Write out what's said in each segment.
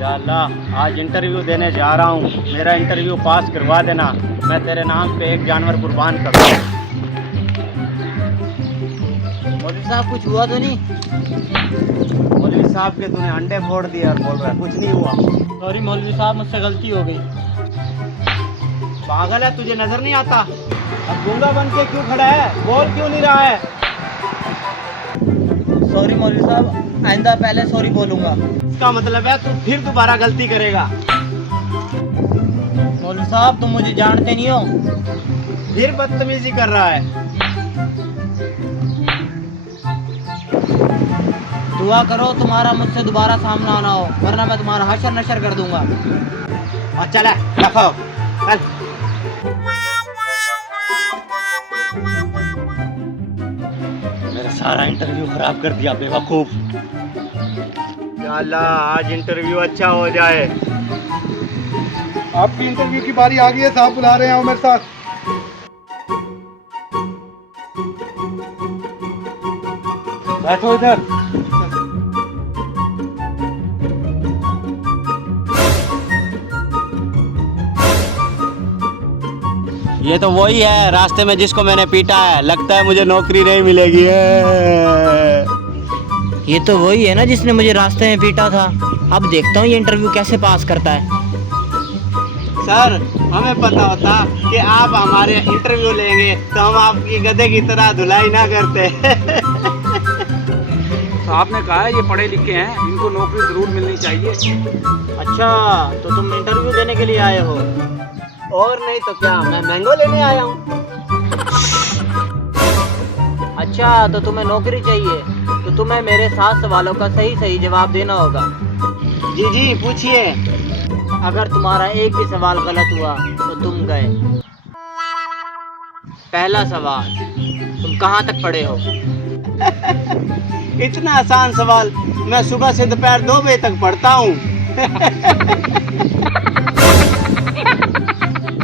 या अल्लाह, आज इंटरव्यू देने जा रहा हूँ, मेरा इंटरव्यू पास करवा देना। मैं तेरे नाम पे एक जानवर कुर्बान कर दूँ। मौलवी साहब कुछ हुआ तो नहीं? मौलवी साहब के तूने अंडे फोड़ दिए और बोल रहा है कुछ नहीं हुआ। सॉरी मौलवी साहब, मुझसे गलती हो गई। पागल है, तुझे नजर नहीं आता? अब गूंगा बन के क्यों खड़ा है? बोल क्यों नहीं रहा है? सॉरी मौलवी साहब, आइंदा पहले सॉरी बोलूंगा। इसका मतलब है तू फिर दोबारा गलती करेगा। मौलवी साहब तुम मुझे जानते नहीं हो। फिर बदतमीजी कर रहा है। दुआ करो तुम्हारा मुझसे दोबारा सामना ना हो, वरना मैं तुम्हारा हशर नशर कर दूंगा। और चला रखो चल। मेरा सारा इंटरव्यू खराब कर दिया बेवकूफ। या अल्लाह, आज इंटरव्यू अच्छा हो जाए। आपकी इंटरव्यू की बारी आ गई है, साहब बुला रहे हैं, आओ मेरे साथ। बैठो इधर। ये तो वही है रास्ते में जिसको मैंने पीटा है। लगता है मुझे नौकरी नहीं मिलेगी। ये तो वही है ना जिसने मुझे रास्ते में पीटा था। अब देखता हूँ ये इंटरव्यू कैसे पास करता है। सर, हमें पता होता कि आप हमारे इंटरव्यू लेंगे तो हम आपकी गधे की तरह धुलाई ना करते। साहब ने कहा है ये पढ़े लिखे हैं, इनको नौकरी जरूर मिलनी चाहिए। अच्छा, तो तुम इंटरव्यू देने के लिए आए हो? और नहीं तो क्या, मैं मैंगो लेने आया हूँ। अच्छा, तो तुम्हें नौकरी चाहिए, तो तुम्हें मेरे 7 सवालों का सही सही जवाब देना होगा। जी जी पूछिए। अगर तुम्हारा एक भी सवाल गलत हुआ तो तुम गए। पहला सवाल, तुम कहाँ तक पढ़े हो? इतना आसान सवाल, मैं सुबह से दोपहर 2 बजे तक पढ़ता हूँ।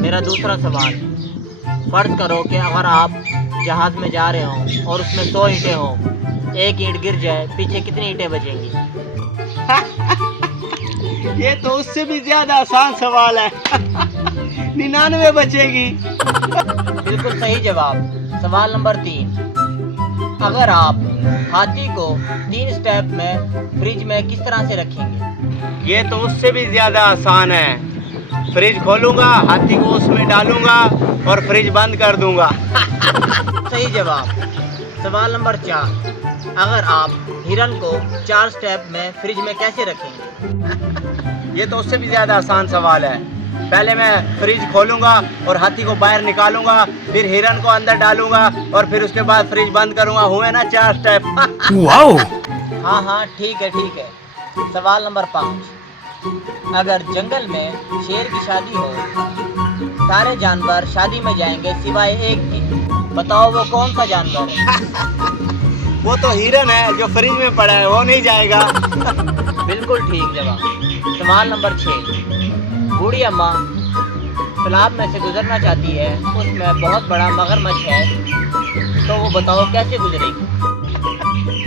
मेरा दूसरा सवाल, फर्ज करो कि अगर आप जहाज में जा रहे हो और उसमें 100 ईंटें हों, एक ईंट गिर जाए, पीछे कितनी ईंटें बचेंगी? ये तो उससे भी ज्यादा आसान सवाल है। 99 बचेगी। बिल्कुल सही जवाब। सवाल नंबर 3, अगर आप हाथी को 3 स्टेप में फ्रिज में किस तरह से रखेंगे? ये तो उससे भी ज्यादा आसान है। फ्रिज खोलूंगा, हाथी को उसमें डालूंगा और फ्रिज बंद कर दूंगा। सही जवाब। सवाल नंबर 4, अगर आप हिरन को 4 स्टेप में फ्रिज में कैसे रखेंगे? ये तो उससे भी ज्यादा आसान सवाल है। पहले मैं फ्रिज खोलूंगा और हाथी को बाहर निकालूंगा, फिर हिरन को अंदर डालूंगा और फिर उसके बाद फ्रिज बंद करूंगा। हुए ना 4 स्टेप। वाओ। हाँ हाँ ठीक है ठीक है। सवाल नंबर 5, अगर जंगल में शेर की शादी हो, सारे जानवर शादी में जाएंगे सिवाय एक के, बताओ वो कौन सा जानवर है? वो तो हिरन है जो फ्रिज में पड़ा है, वो नहीं जाएगा। बिल्कुल ठीक जवाब। सवाल नंबर 6, बूढ़ी अम्मा तालाब में से गुजरना चाहती है, उसमें बहुत बड़ा मगरमच्छ है, तो वो बताओ कैसे गुजरेगी?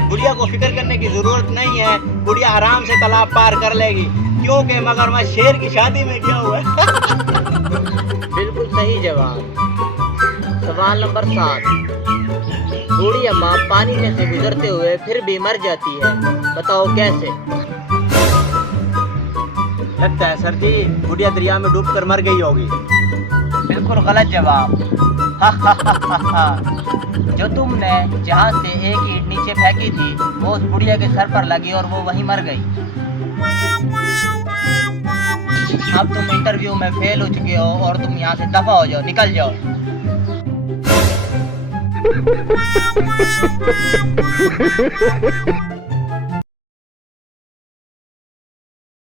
बुढ़िया को फिक्र करने की जरूरत नहीं है, बुढ़िया आराम से तालाब पार कर लेगी, क्योंकि मगरमच्छ शेर की शादी में गया हुआ है। बिल्कुल सही जवाब। सवाल नंबर 7, बूढ़ी अम्मा पानी में से गुजरते हुए फिर भी मर जाती है, बताओ कैसे? लगता है सर जी बुढ़िया दरिया में डूबकर मर गई होगी। बिल्कुल गलत जवाब। जो तुमने जहाज से एक ईंट नीचे फेंकी थी, वो उस बुढ़िया के सर पर लगी और वो वहीं मर गई। अब तुम इंटरव्यू में फेल हो चुके हो और तुम यहाँ से दफा हो जाओ, निकल जाओ।